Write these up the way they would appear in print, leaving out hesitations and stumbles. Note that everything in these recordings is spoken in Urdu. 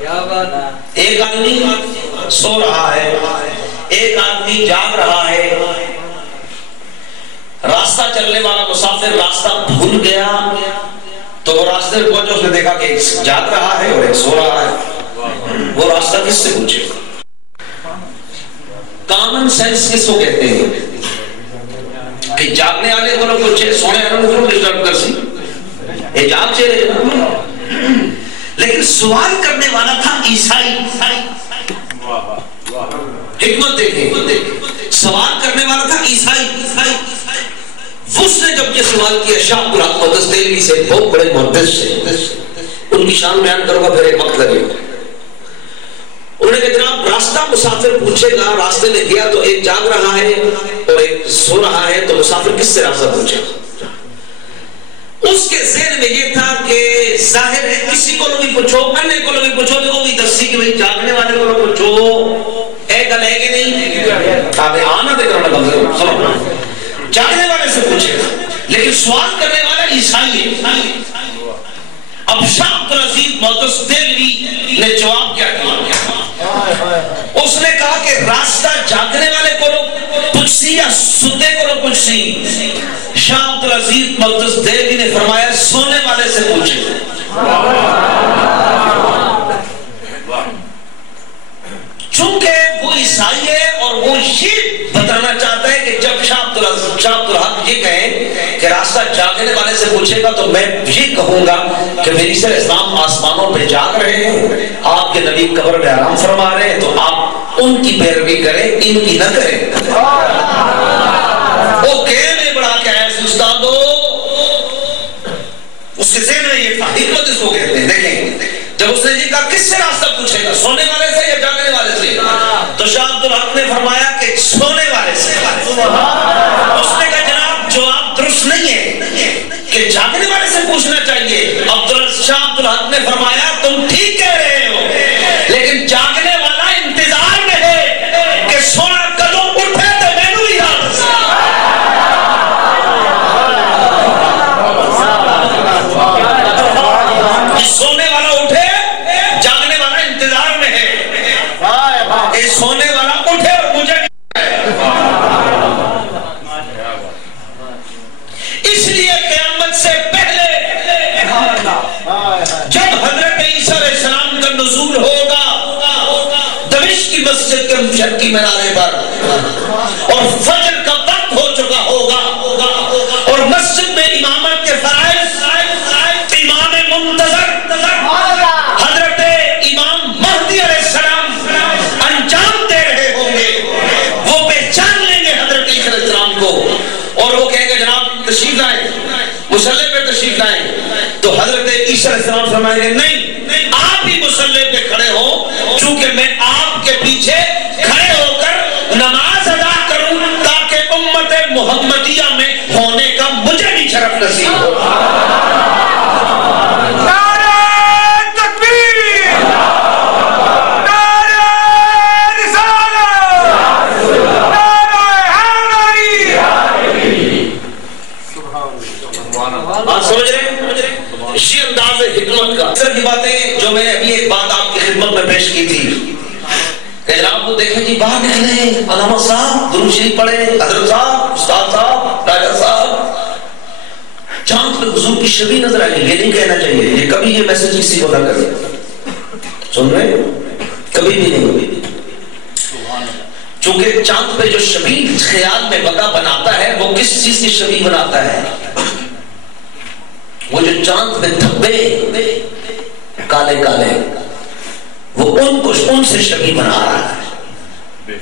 ایک آدمی سو رہا ہے، ایک آدمی جاگ رہا ہے، راستہ چلنے والا مسافر راستہ بھول گیا تو وہ راستے میں پہنچا، اس نے دیکھا کہ ایک جاگ رہا ہے اور ایک سو رہا ہے، وہ راستہ کس سے پوچھے؟ کامن سینس کس کو کہتے ہیں کہ جاگنے والے کو نہ پوچھے، سونے والے کو ڈسٹرب کر سی، یہ جاگ چلے، لیکن سوال کرنے والا تھا عیسائی۔ حکمت دیکھیں، سوال کرنے والا تھا عیسائی۔ اس نے جب یہ سوال کیا، شاہ عبد الحق محدث دہلوی سے، بہت بڑے محدث سے، ان کی شان بیان کروں گا پھر ایک وقت لگے گا۔ انہوں نے کہا جناب راستہ مسافر پوچھے گا، راستے میں گیا تو ایک جاگ رہا ہے اور ایک سو رہا ہے، تو مسافر کس سے راستہ پوچھے گا؟ اس کے ذہن میں یہ تھا کہ ظاہر ہے کسی کو بھی پوچھو، اننے کو بھی پوچھو تو وہ بھی دسی کہ بھئی جاگنے والے کو پوچھو، ایک گل ہے کہ نہیں؟ آگے آنا دے کرنا لگا، سنو، جاگنے والے سے پوچھے گا، لیکن سوال کرنے والا عیسائی ہے۔ اب شاہ عبد العزیز محدث دہلوی نے جواب کیا کیا؟ اس نے کہا کہ راستہ جاگنے والے کو پوچھسی یا ستے کو پوچھسی؟ شاہ عبد العزیز محدث دہلوی نے فرمایا سونے والے سے پوچھے۔ چونکہ وہ عیسائی ہے اور وہ یہ بتانا چاہتا ہے کہ جب شاہ عبد الحق یہ کہیں کہ راستہ جاگنے والے سے پوچھے گا تو میں یہ کہوں گا کہ میری سر اسلام آسمانوں پہ جاگ رہے ہیں، آپ کے نبی قبر میں آرام فرما رہے ہیں، تو آپ ان کی پیروی کریں، ان کی نہ کریں۔ وہ کہنے بڑا کہ ایسے استادو، اس کے ذہن میں یہ تھا، حکمت اس کو کہتے ہیں۔ دیکھیں جب اس نے یہ کہا کس سے راستہ پوچھے گا، سونے والے سے یا جاگنے والے سے، تو شاہ عبد الحق نے فرمایا کہ سونے والے سے۔ اس نے کہا جناب جواب درست نہیں ہے کہ جاگنے والے سے پوچھنا چاہیے۔ شاہ عبد الحق نے فرمایا تم ٹھیک کہہ رہے ہو، لیکن جاگنے والا انتظار میں ہے کہ سونا کدوں اٹھے تو میں نے بھی رات سے۔ سونے والا اٹھے، جاگنے والا انتظار میں ہے کہ سونے والا اٹھے اور مجھے اس لیے قیامت سے پہلے جب حضرت عیسیٰ علیہ السلام کا نزول ہوگا دمشق کی مسجد کے مشرقی منارے پر، اور فجر کا وقت ہو چکا ہوگا، اور مسجد میں امامت کے فرائض امام منتظر حضرت امام مہدی علیہ السلام انجام دے رہے ہوں گے، وہ پہچان لیں گے حضرت عیسیٰ علیہ السلام کو اور وہ کہیں گے جناب تشریف لائیں، مصلی پہ تشریف لائیں، تو حضرت عیسیٰ علیہ السلام فرمائیں گے نہیں آپ ہی مصلی پہ کھڑے ہو، چونکہ میں آپ کے پیچھے کھڑے ہو کر نماز ادا کروں تاکہ امت محمدیہ میں ہونے کا مجھے بھی شرف نصیب ہو۔ یہ انداز حکمت کا اکثر کی باتیں جو میں نے ابھی ایک بات آپ کی خدمت میں پیش کی تھی کہ جناب کو دیکھیں جی باہر نکلے، علامہ صاحب درود شریف پڑھے، حضرت صاحب، استاد صاحب، راجہ صاحب، چاند پہ حضور کی شبیہ نظر آئے، یہ نہیں کہنا چاہیے، یہ کبھی یہ میسج کسی کو نہ کرے، سن رہے کبھی بھی نہیں، چونکہ چاند پہ جو شبیہ خیال میں بناتا ہے وہ کس چیز کی شبیہ بناتا ہے؟ وہ جو چاند میں دھبے کالے کالے وہ ان سے شبیہ بنا رہا ہے،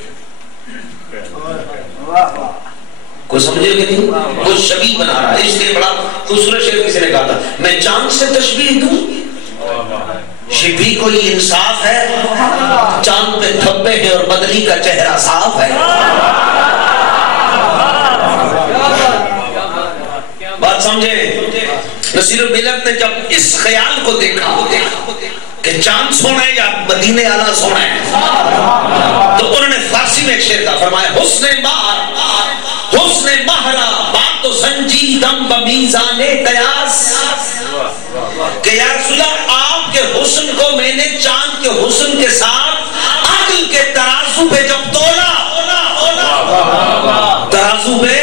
کوئی سمجھے گا نہیں؟ وہ شبیہ بنا رہا ہے۔ اس لیے بڑا خوبصورت شعر کسی نے کہا تھا میں چاند سے تشبیہ دوں، یہ بھی کوئی انصاف ہے؟ چاند پہ دھبے ہیں اور بدلی کا چہرہ صاف ہے۔ بات سمجھے؟ نصیر الملت نے جب اس خیال کو دیکھا کہ چاند سونا ہے یا مدینے آلہ سونا ہے، تو انہوں نے فارسی میں ایک شعر کا فرمایا حسن مہرا بات تو سنجیدم بمیزان قیاس، کہ یا رسول اللہ آپ کے حسن کو میں نے چاند کے حسن کے ساتھ عقل کے ترازو پہ جب تولا ترازو پہ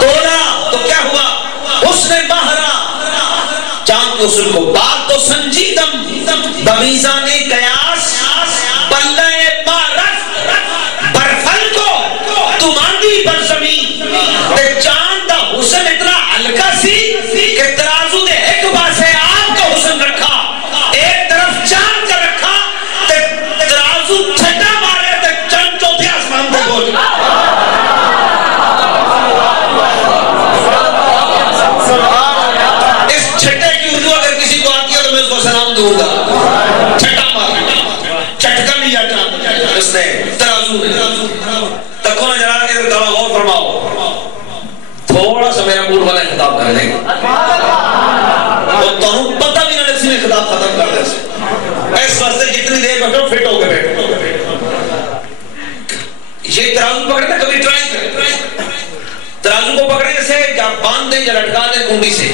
تولا تو کیا ہوا؟ حسن مہرا چاند کے حسن کو بات تو سنجیدم بمیزان قیاس پلہ معرف برفل کو تماندی پر زمین تے چاند دا حسن اتنا ہلکا سی کہ ترازو دے ایک پاسے آپ کا حسن رکھا ایک طرف چاند کا رکھا تے ترازو چھٹا مارے تے چاند چوتھے آسمان تے پہنچ اس چھٹے کی اردو اگر کسی کو آتی ہے تو میں اس کو سلام دوں گا. چھٹا مارا چٹکا لیا چاند اس نے ترازو تکو نہ جرا کے ذرا غور فرماؤ. تھوڑا سا میرا موڈ والا خطاب کر دیں گے اور تمہیں پتہ بھی نہ لگسی میں خطاب ختم کر دیں. اس واسطے جتنی دیر بیٹھو فٹ ہو کے بیٹھو. یہ ترازو پکڑنا کبھی ٹرائی کریں. ترازو کو پکڑنے سے یا باندھ دیں یا لٹکا دیں کنڈی سے.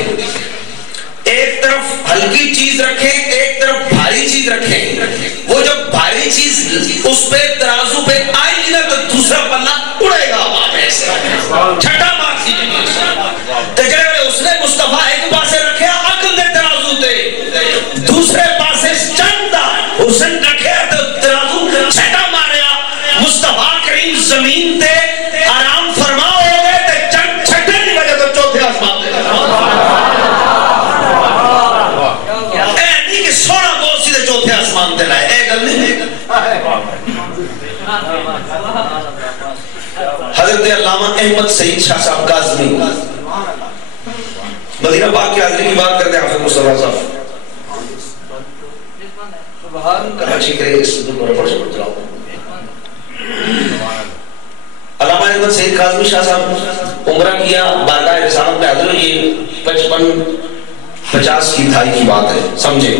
ایک طرف ہلکی چیز رکھیں ایک طرف بھاری چیز رکھیں. وہ جب بھاری چیز اس پہ ترازو پہ آئے گی نا تو دوسرا پلہ اڑے گا چھٹا مار سی تجربے اس نے مصطفیٰ ایک پاسے رکھے عقل دے ترازو دے دوسرے پاسے چند حسن رکھے تو ترازو چھٹا ماریا. مصطفیٰ کریم زمین تے آرام فرما ہو گئے تے چند چھٹے نہیں بجے تو چوتھے آسمان دے اے نہیں کہ سونا بہت سی دے چوتھے آسمان دے رہے اے گل نہیں. حضرت علامہ احمد سعید شاہ صاحب کاظمی مدینہ پاک کے حاضری کی بات کرتے ہیں حافظ مصطفیٰ صاحب کراچی کے اس دور سے چلاؤ. علامہ احمد سعید کاظمی شاہ صاحب عمرہ کیا بارگاہ رسالت میں حاضر ہوئے 55-50 کی دھائی کی بات ہے سمجھے.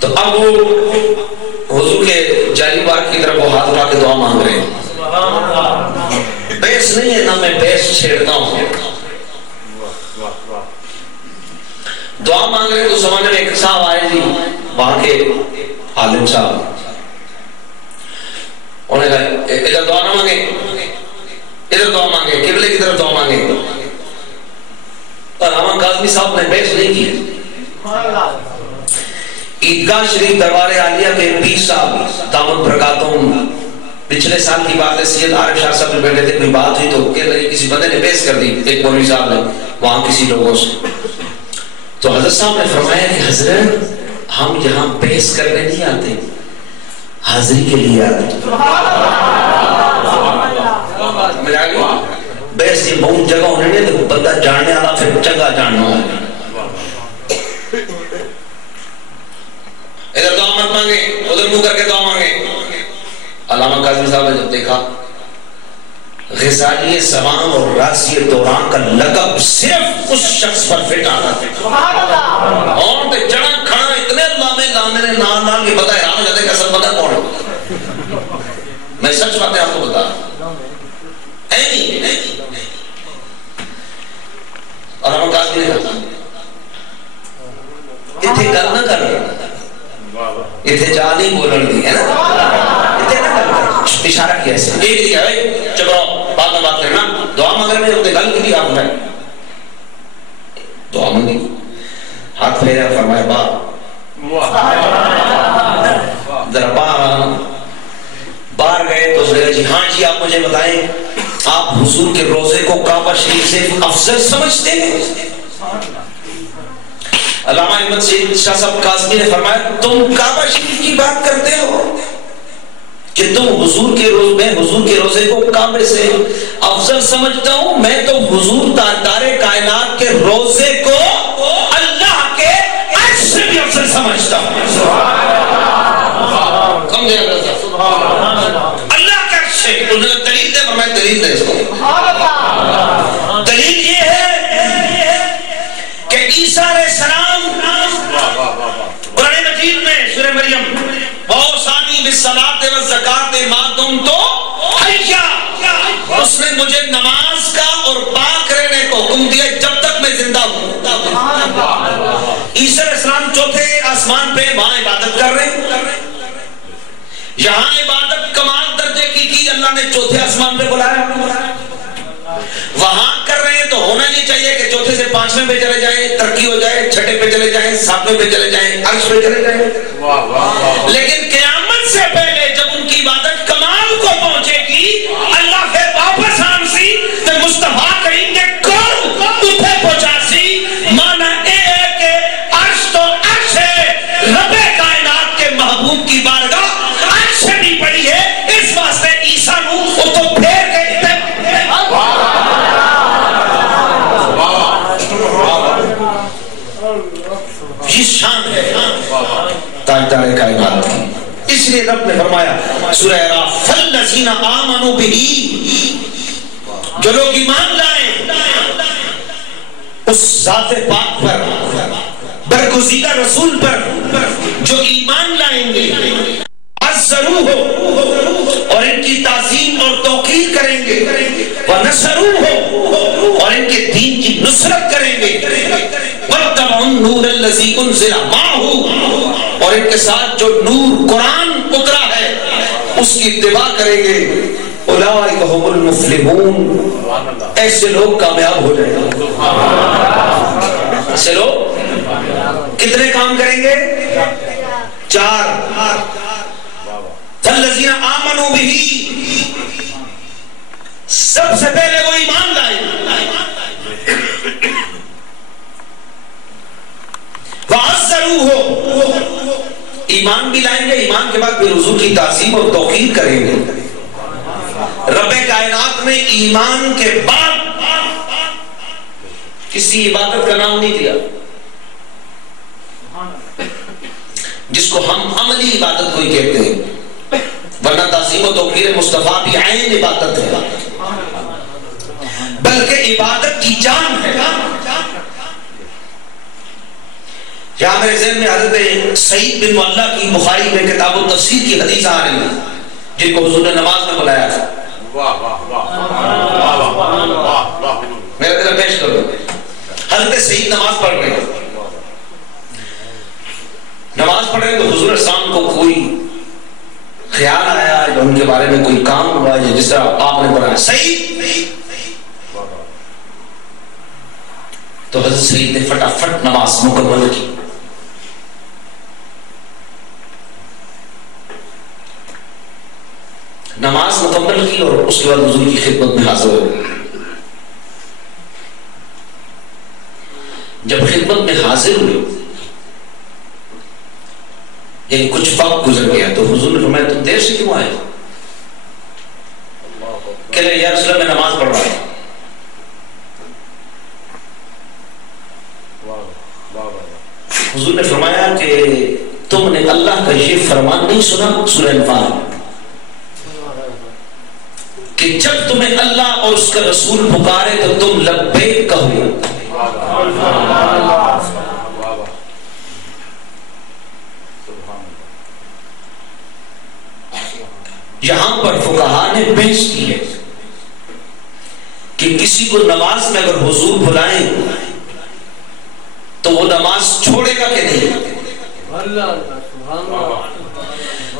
تو اب وہ حضور کے جاری بار کی طرف وہ ہاتھ اٹھا کے دعا مانگ رہے ہیں. بیس نہیں ہے نہ میں بیس چھیڑتا ہوں. دعا مانگ رہے تو زمانے میں ایک صاحب آئے جی وہاں کے عالم صاحب انہوں نے کہا ادھر دعا نہ مانگے ادھر دعا مانگے قبلے کی طرف دعا مانگے. علامہ کاظمی صاحب نے بیس نہیں کی. عیدگاہ شریف دربار عالیہ کے پیر صاحب دامت برکاتہم پچھلے سال کی بات ہے سید عارف شاہ صاحب نے بیٹھے تھے کوئی بات ہوئی تو کہہ رہے کسی بندے نے بیس کر دی ایک مولوی صاحب نے وہاں کسی لوگوں سے. تو حضرت صاحب نے فرمایا کہ حضرت ہم یہاں بیس کرنے نہیں آتے حاضری کے لیے آتے. ملا گیا بیس یہ بہت جگہ ہونے نے تو بندہ جاننے آنا پھر جگہ جاننا ہے. ادھر دعا مت مانگے ادھر منہ کر کے دعا مانگے. علامہ کاظمی صاحب نے جب دیکھا غزالی زمان اور راسی دوران کا لقب صرف اس شخص پر فٹ آنا تھا اور تے جڑا کھڑا اتنے لامے نے نام نام کی بتا حیران ہو جاتے کہ اصل بندہ کون ہے. میں سچ باتیں آپ کو بتا علامہ کاظمی نے کہا اتنے گل نہ کر اتنے جا نہیں بولن دی ہے نا اتنے نہ کر اشارہ کیا ایسے ایک دیا ہے چپ رہو بعد میں بات کرنا. دعا مانگنے میں اتنے گل کی دی آپ نے دعا مانگی ہاتھ پھیرا فرمایا ذرا باہر گئے تو اس نے کہا جی ہاں جی آپ مجھے بتائیں آپ حضور کے روزے کو کعبہ شریف سے افضل سمجھتے ہیں. علامہ احمد سعید شاہ صاحب کاظمی نے فرمایا تم کعبہ شریف کی بات کرتے ہو کہ تم حضور کے روز میں حضور کے روزے کو کعبے سے افضل سمجھتا ہوں. میں تو حضور تاجدار کائنات کے روزے کو اللہ کے عرش سے بھی افضل سمجھتا ہوں. اللہ کا عرش ہے. انہوں نے دلیل دے فرمایا دلیل دے اس کو. دلیل یہ ہے کہ عیسیٰ علیہ السلام قرآن مجید میں سورہ مریم وَأَوْصَانِي بِالصَّلَاةِ وَالزَّكَاةِ مَا دُمْتُ حَيًّا اس نے مجھے نماز کا اور پاک رہنے کو حکم دیا جب تک میں زندہ ہوں. عیسیٰ علیہ السلام چوتھے آسمان پہ، وہاں عبادت کر رہے ہیں. یہاں عبادت کمال درجے کی اللہ نے چوتھے آسمان پہ بلایا. وہاں کر رہے ہیں تو ہونا یہ چاہیے کہ چوتھے سے پانچویں پہ چلے جائیں، ترقی ہو جائے، چھٹے پہ چلے جائیں، ساتویں پہ چلے جائیں، عرش پہ چلے جائیں. لیکن قیامت سے پہلے جب ان کی عبادت کمال کو پہنچے گی، اللہ پھر واپس آنسی تو مصطفیٰ کریم کے کون اتھے پہنچاسی. مانا اے کہ عرش تو عرش ہے، رب کائنات کے محبوب کی بارگاہ عرش سے بھی بڑی ہے. اس واسطے عیسیٰ نو اتو پھیر کے یہ شان ہے تاجدار کائنات کی. اس لیے رب نے فرمایا سورہ اعراف فالذین آمنوا بہ، جو لوگ ایمان لائیں اس ذات پاک پر، برگزیدہ رسول پر، جو ایمان لائیں گے، عزروہ اور ان کی تعظیم اور توقیر کریں گے، ونصروہ اور ان کے دین کی نصرت کریں گے، واتبعوا النور الذی انزل معہ اور ان کے ساتھ جو نور قرآن اترا ہے اس کی اتباع کریں گے، اولئک ھم المفلحون، ایسے لوگ کامیاب ہو جائیں گے. ایسے لوگ کتنے کام کریں گے؟ 4. فالذین آمنوا بہ، سب سے پہلے وہ ایمان لائیں. وعزروہ، ایمان بھی لائیں گے، ایمان کے بعد پھر حضور کی تعظیم اور توقیر کریں گے. رب کائنات نے ایمان کے بعد کسی عبادت کا نام نہیں دیا جس کو ہم عملی عبادت کو ہی کہتے ہیں، ورنہ تعظیم و توقیر مصطفیٰ بھی عین عبادت ہے، بلکہ عبادت کی جان ہے. یہاں میرے ذہن میں حضرت سعید بن معلہ کی بخاری میں کتاب و تفسیر کی حدیث آ رہی ہے، جن کو حضور نے نماز میں بلایا تھا. میرے طرف پیش کرو. حضرت سعید نماز پڑھ رہے ہیں، نماز پڑھ رہے ہیں تو حضور اسلام کو کوئی خیال آیا یا ان کے بارے میں کوئی کام ہوا، جس طرح آپ نے پڑھا سعید، تو حضرت سعید نے فٹافٹ نماز مکمل کی. نماز مکمل کی اور اس کے بعد حضور کی خدمت میں حاضر ہو. جب خدمت میں حاضر ہوئے، یعنی کچھ وقت گزر گیا، تو حضور نے فرمایا تم دیر سے کیوں آئے؟ کہ یا رسول اللہ میں نماز پڑھ رہا ہوں. حضور نے فرمایا کہ تم نے اللہ کا یہ فرمان نہیں سنا سورہ انفال کہ جب تمہیں اللہ اور اس کا رسول پکارے تو تم لبیک کہو. یہاں پر فقہاء نے بحث کی ہے کہ کسی کو نماز میں اگر حضور بلائیں تو وہ نماز چھوڑے گا کہ نہیں؟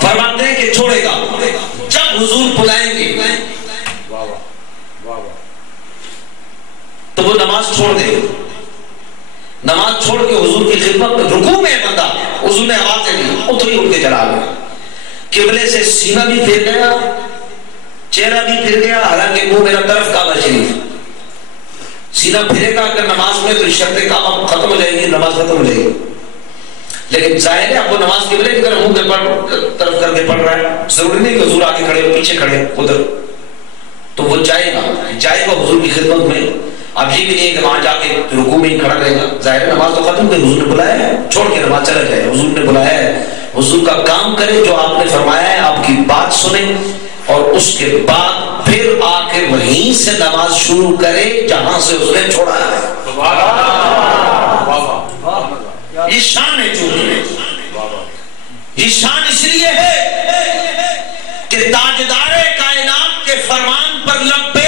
فرماتے ہیں کہ چھوڑے گا. جب حضور بلائیں گے تو وہ نماز چھوڑ دے گا. نماز چھوڑ کے حضور کی خدمت میں رکوع میں بندہ، حضور نے آواز دے دی، اتر ہی اٹھ کے چلا گیا. قبلے سے سینہ بھی پھر گیا، چہرہ بھی پھر گیا، حالانکہ وہ میرا طرف کعبہ شریف. سینہ پھرے گا اگر نماز میں تو شرط کعبہ ختم ہو جائے گی، نماز ختم ہو جائے گی. لیکن ظاہر ہے اب وہ نماز قبلے کی طرف منہ کے طرف کر کے پڑھ رہا ہے، ضروری نہیں کہ حضور آگے کھڑے ہو پیچھے کھڑے ادھر، تو وہ جائے گا حضور کی خدمت میں. اب یہ بھی نہیں ہے کہ وہاں جا کے رکوع میں ہی کھڑا رہے گا. ظاہر نماز تو ختم ہوئی، حضور نے بلایا ہے، چھوڑ کے نماز چلا جائے. حضور نے بلایا ہے، حضور کا کام کرے جو آپ نے فرمایا ہے، آپ کی بات سنیں اور اس کے بعد پھر آ کے وہیں سے نماز شروع کرے جہاں سے اس نے چھوڑا ہے. یہ شان ہے. یہ شان اس لیے ہے کہ تاجدار کائنات کے فرمان پر لبیک